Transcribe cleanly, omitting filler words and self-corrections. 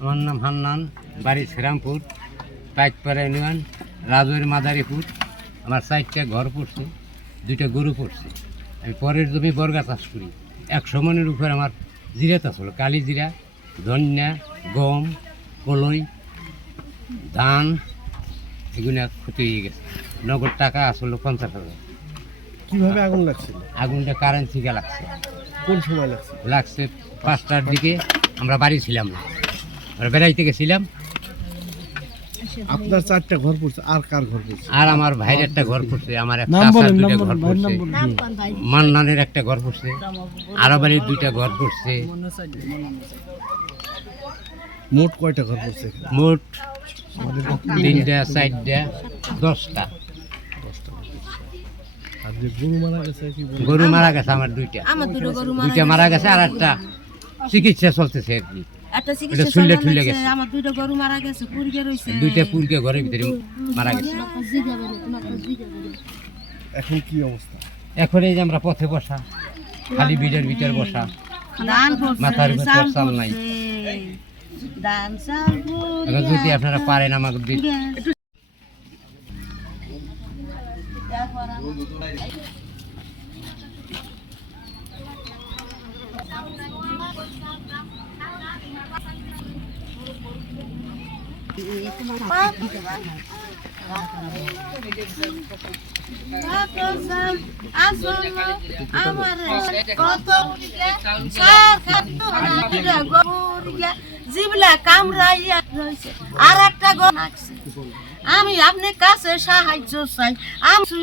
আমার নাম হান্নান, বাড়ি শ্রীরামপুর, পাইকপাড়া ইউনিয়ন, রাজৈর মাদারীপুর। আমার 4টা ঘর পড়ছে, 2টা গরু পড়ছে। আমি পরের জমি বর্গা চাষ করি। 100 মনের উপর আমার জিরা চাষ হলো, কালি জিরা, ধনিয়া, গম, কলই, ধান, এগুলো ক্ষতি হয়ে গেছে। নগদ টাকা আসলো 50,000। কিভাবে আগুন লাগছিল? আগুনটা কারেন্ট থেকে লাগছে। কোন সময় লাগছে? লাগছে 5টার দিকে। আমরা বাড়ি ছিলাম না, আমরা বেড়াইতে গেছিলাম। আপনার 4টা ঘর পড়ছে, আর কার ঘর পড়ছে? আর আমার ভাইয়ের একটা ঘর পড়ছে, আমার একটা চাচার 2টা ঘর পড়ছে, মান্নানের একটা ঘর পড়ছে, আরো বাড়ির 2টা ঘর পড়ছে। মোট কয়টা ঘর পড়ছে? মোট 3টা 4টা 10টা। আর যে গরু মারা গেছে কি বলবো? গরু মারা গেছে আমার 2টা, 2টা মারা গেছে, আর একটা চিকিৎসা চলতেছে আর কি। একটা এটা চিকিৎসা ছুললে চলতে ঠুলে লাগছে, গেছে। আমার 2টা গরু মারা গেছে, পুরগে রইছে। 2টা পুরকে ঘরের ভিতরে মারা গেছে। এখন কি অবস্থা? এখন এই যে আমরা পথে বসা, খালি বিড়ের ভিতর বসা, ধান পড়ছে, মাথার ভিতর চাল চাল নাই। পড়ছে, ধান চাল এখন যদি আপনারা পারেন আমাকে দিতে। জিবলা কামড়াইয়া রয়েছে, আর একটা গণ আছে। আমি আপনার কাছে সাহায্য চাই। আমি